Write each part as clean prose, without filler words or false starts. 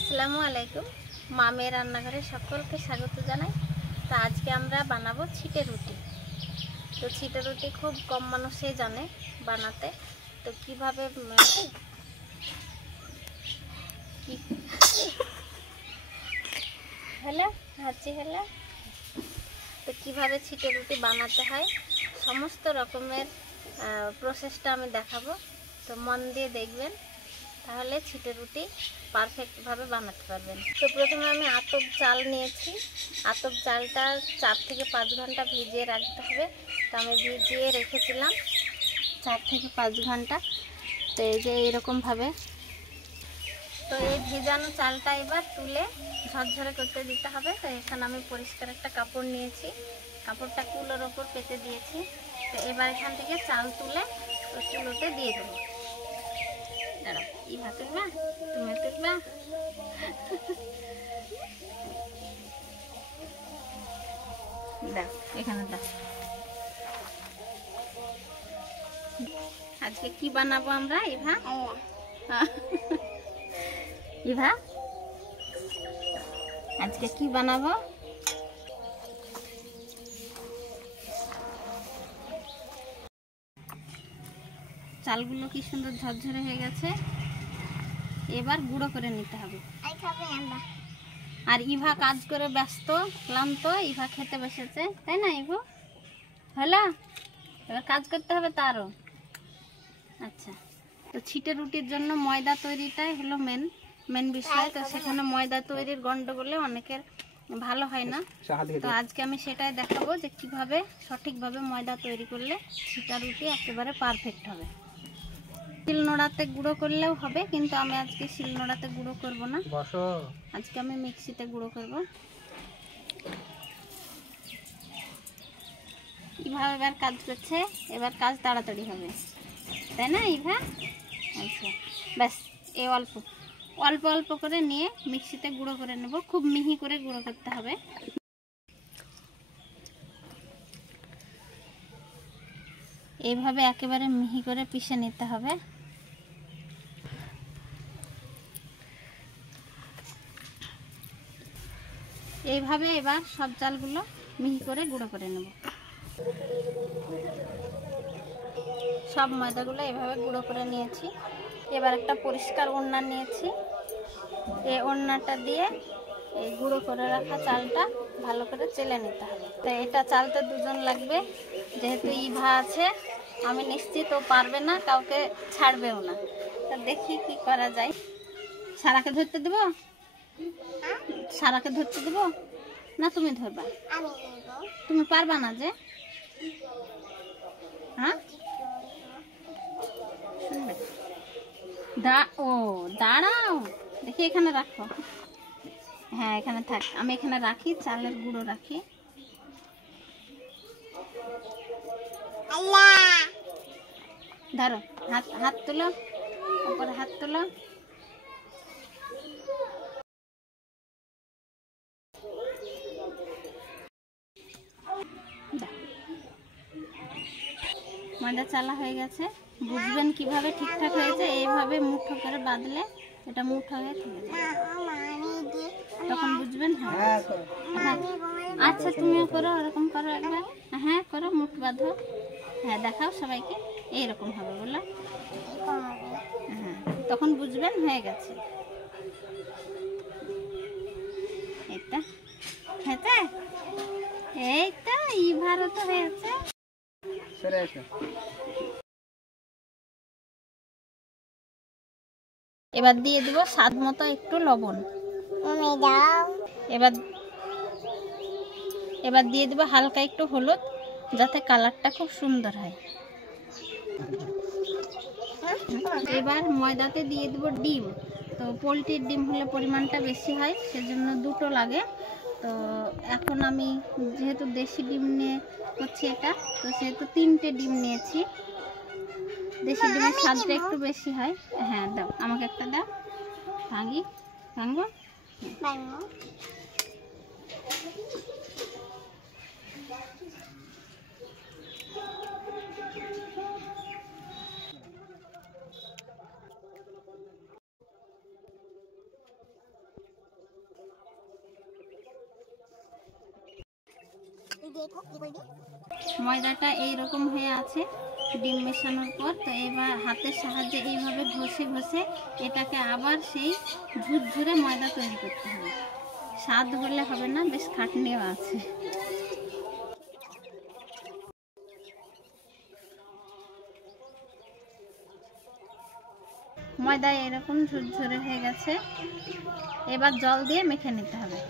আসসালামু আলাইকুম। মামের রান্নাঘরে সকলকে স্বাগত জানাই। তো আজকে আমরা বানাবো ছিটে রুটি। তো ছিটে রুটি খুব কম মানুষই জানে বানাতে। তো কিভাবে তো কিভাবে ছিটে রুটি বানাতে হয় সমস্ত রকমের প্রসেসটা আমি দেখাবো। তো মন দিয়ে দেখবেন, তাহলে ছিটে রুটি পারফেক্টভাবে বানাতে পারবেন। তো প্রথমে আমি আতপ চাল নিয়েছি। আতপ চালটা 4 থেকে 5 ঘন্টা ভিজিয়ে রাখতে হবে। তো আমি ভিজিয়ে রেখেছিলাম 4 থেকে 5 ঘন্টা। তো এই যে এইরকমভাবে, তো এই ভেজানো চালটা এবার তুলে ঝরঝরে করতে দিতে হবে। তো এখানে আমি পরিষ্কার একটা কাপড় নিয়েছি, কাপড়টা কুলোর ওপর পেতে দিয়েছি। তো এবার এখান থেকে চাল তুলে চুলোতে দিয়ে দেবো। দাঁড়াও, ইভা তুলবা, তুমি তুলবা। দাও, এখানে দাও। আজকে কি বানাবো আমরা ইভা? ইভা আজকে কি বানাবো? চালগুলো কি সুন্দর ঝরঝরে হয়ে গেছে। এবার গুঁড়ো করে নিতে হবে। আর ইভা কাজ করে ব্যস্ত, ক্লান্ত। ইভা খেতে বসেছে, তাই না ইভা? হলো, এবার কাজ করতে হবে তারও। আচ্ছা, তো ছিটে রুটির জন্য ময়দা তৈরিটাই হলো মেন বিষয়। তো সেখানে ময়দা তৈরির গন্ডগোলে অনেকের ভালো হয় না। তো আজকে আমি সেটাই দেখাবো যে কিভাবে সঠিকভাবে ময়দা তৈরি করলে ছিটা রুটি একেবারে পারফেক্ট হবে। শিলনোড়াতে গুঁড়ো করলেও হবে, কিন্তু আমি আজকে শিলনোড়াতে গুঁড়ো করব না, আজকে আমি মিক্সিতে গুঁড়ো করব। ইভা এবার কাজ করছে, এবার কাজ তাড়াতাড়ি হবে, তাই না ইভা? আচ্ছা, ব্যাস এই অল্প অল্প অল্প করে নিয়ে মিক্সিতে গুঁড়ো করে নেব। খুব মিহি করে গুঁড়ো করতে হবে। এইভাবে একেবারে মিহি করে পিষে নিতে হবে। এইভাবে এবার সব চালগুলো মিহি করে গুঁড়ো করে নেব। সব ময়দাগুলো এভাবে গুঁড়ো করে নিয়েছি। এবার একটা পরিষ্কার ওড়না নিয়েছি। এই ওড়নাটা দিয়ে এই গুঁড়ো করে রাখা চালটা ভালো করে চেলে নিতে হবে। তো এটা চালতে 2 জন লাগবে। যেহেতু ইভা আছে, আমি নিশ্চিত ও পারবে না, কাউকে ছাড়বেও না। তা দেখি কি করা যায়। সারাকে ধরতে দেব? সারাকে ধরতে দেব না তুমি ধরবা? তুমি পারবা না যে? হ্যাঁ, দাঁড়াও, দেখি এখানে রাখো। হ্যাঁ, এখানে থাক, আমি এখানে রাখি, চালের গুঁড়ো রাখি। ধরো, হাত তুলো, উপরে হাত তুলো। ময়দা চালা হয়ে গেছে। বুঝবেন কিভাবে ঠিকঠাক হয়েছে, এইভাবে মুঠো করে বাঁধলে এটা মুঠো হয়ে থেকে যাবে, তখন বুঝবেন। হ্যাঁ, আচ্ছা তুমিও করো, এরকম করো একবার। হ্যাঁ করো, মুঠ বাঁধো। হ্যাঁ দেখাও সবাইকে, এইরকম হবে বলো। হ্যাঁ, তখন বুঝবেন হয়ে গেছে। এইটা হয়েছে, এইটা ইভারও তো হয়েছে। এবার দিয়ে দিব স্বাদ মতো একটু লবণ। এবার দিয়ে দিব হালকা একটু হলুদ, যাতে কালারটা খুব সুন্দর হয়। এবার ময়দাতে দিয়ে দেব ডিম। তো পোলট্রির ডিম হলে পরিমাণটা বেশি হয়, সেজন্য 2টো লাগে। তো এখন আমি যেহেতু দেশি ডিম নিয়ে করছি এটা, তো সেহেতু 3টে ডিম নিয়েছি। দেশি ডিমের স্বাদটা একটু বেশি হয়। হ্যাঁ দাও, আমাকে একটা দাও, ভাঙো। ময়দাটা এইরকম হয়ে আছে ডিম মেশানোর পর। তো এবার হাতের সাহায্যে এইভাবে ঘষে ঘষে এটাকে আবার সেই ঝুরঝুরে ময়দা তৈরি করতে হবে। স্বাদ হলে হবে না, বেশ খাটনিও আছে। ময়দা এরকম ঝুরঝুরে হয়ে গেছে, এবার জল দিয়ে মেখে নিতে হবে।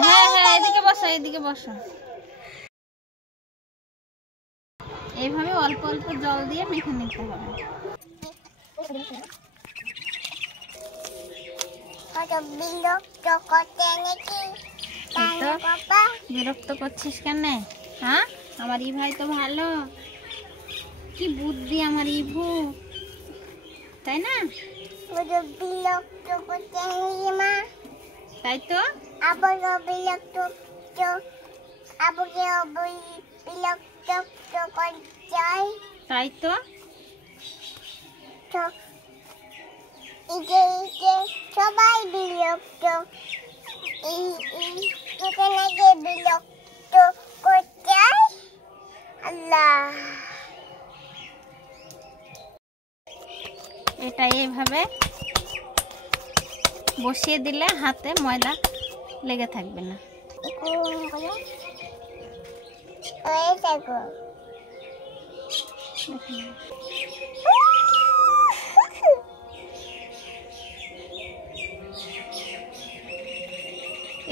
হ্যাঁ হ্যাঁ, এদিকে বসো, এদিকে বসো। এইভাবে অল্প অল্প জল দিয়ে মেখে নিতে হবে। বিরক্ত করছিস কেন? হ্যাঁ, আমার ই ভাই তো ভালো, কি বুদ্ধি আমার ইভু, তাই না? তাই তো, তাই তো। সবাই বিরক্ত, বিরক্ত করতে। আল্লাহ, এটা এইভাবে বসিয়ে দিলে হাতে ময়দা লেগে থাকবে না।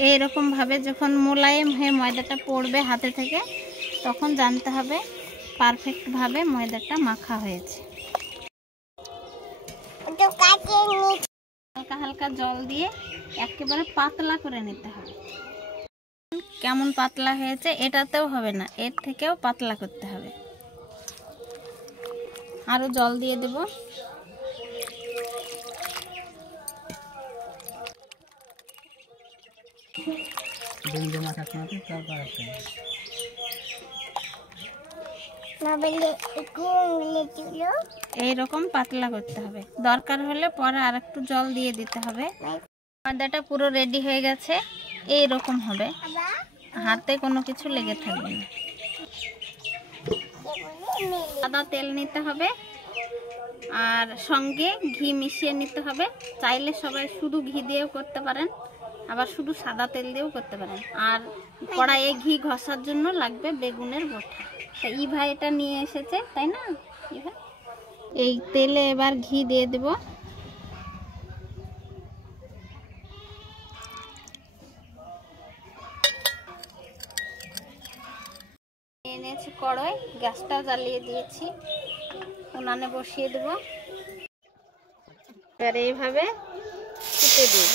এইরকম ভাবে যখন মোলায়েম হয়ে ময়দাটা পড়বে হাতে থেকে, তখন জানতে হবে পারফেক্ট ভাবে ময়দাটা মাখা হয়েছে। হালকা হালকা জল দিয়ে একেবারে পাতলা করে নিতে হবে। কেমন পাতলা হয়েছে, এটাতেও হবে না, এর থেকেও পাতলা করতে হবে। আরো জল দিয়ে দেব। এইরকম পাতলা করতে হবে, দরকার হলে পরে আর একটু জল দিয়ে দিতে হবে। ময়দাটা পুরো রেডি হয়ে গেছে, এইরকম হবে, হাতে কোনো কিছু লেগে থাকবে না। সাদা তেল নিতে হবে আর সঙ্গে ঘি মিশিয়ে নিতে হবে। চাইলে সবাই শুধু ঘি দিয়েও করতে পারেন, আবার শুধু সাদা তেল দিয়েও করতে পারেন। আর কড়াইয়ে ঘি ঘষার জন্য লাগবে বেগুনের বোটা। তা ই ভাই এটা নিয়ে এসেছে, তাই না? এই তেলে এবার ঘি দিয়ে দেব। এনেছি কড়াই, গ্যাসটাও জ্বালিয়ে দিয়েছি, উনানে বসিয়ে দেব। এবার এইভাবে ফুটে দিই।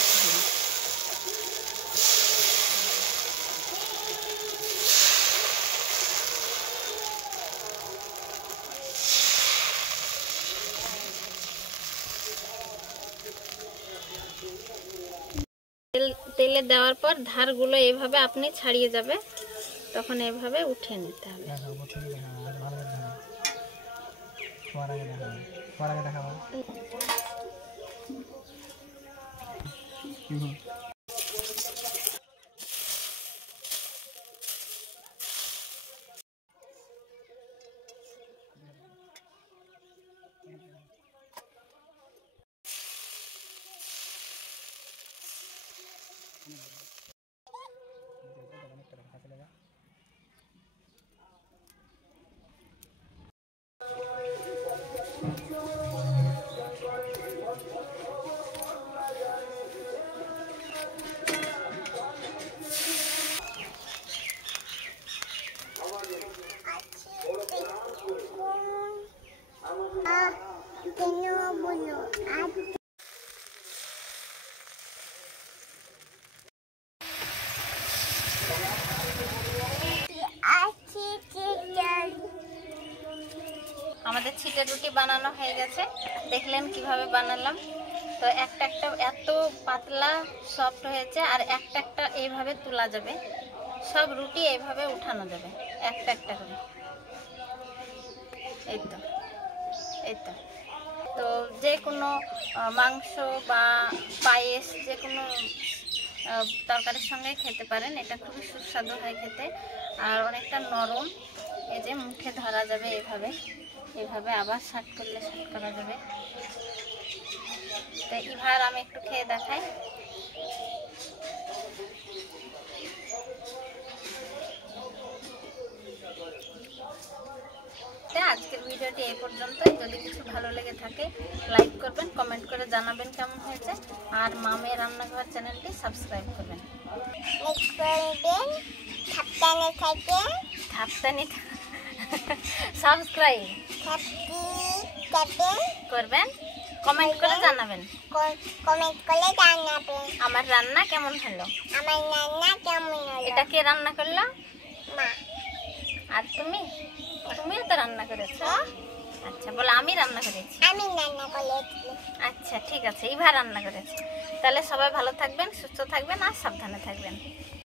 তেলে দেওয়ার পর ধারগুলো এভাবে আপনি ছাড়িয়ে যাবে, তখন এভাবে উঠিয়ে নিতে হবে। আমাদের ছিটে রুটি বানানো হয়ে গেছে, দেখলেন কিভাবে বানালাম। তো একটা একটা এত পাতলা সফট হয়েছে, আর একটা একটা এইভাবে তোলা যাবে, সব রুটি এইভাবে উঠানো যাবে একটা একটা করে। এই তো এই তো যে কোনো মাংস বা পায়েস যে কোনো তরকারির সঙ্গে খেতে পারেন। এটা খুবই সুস্বাদু হয় খেতে, আর অনেকটা নরম। এই যে মুখে ধরা যাবে এভাবে, এভাবে আবার শার্ট করলে শার্ট করা যাবে। তো এবার আমি একটু খেয়ে দেখাই। আজকের ভিডিওটি এই পর্যন্তই। যদি কিছু ভালো লেগে থাকে লাইক করবেন, কমেন্ট করে জানাবেন কেমন হয়েছে, আর মামে রান্নাঘর চ্যানেলটি সাবস্ক্রাইব করবেন। সাবস্ক্রাইব করবেন, কমেন্ট করে জানাবেন আমার রান্না কেমন হলো। এটা কে রান্না করলো? মা। আর তুমিও তো রান্না করেছো। আচ্ছা, বলো আমি রান্না করেছি। আমি রান্না করেছি। আচ্ছা ঠিক আছে, ইভা রান্না করেছে। তাহলে সবাই ভালো থাকবেন, সুস্থ থাকবেন আর সাবধানে থাকবেন।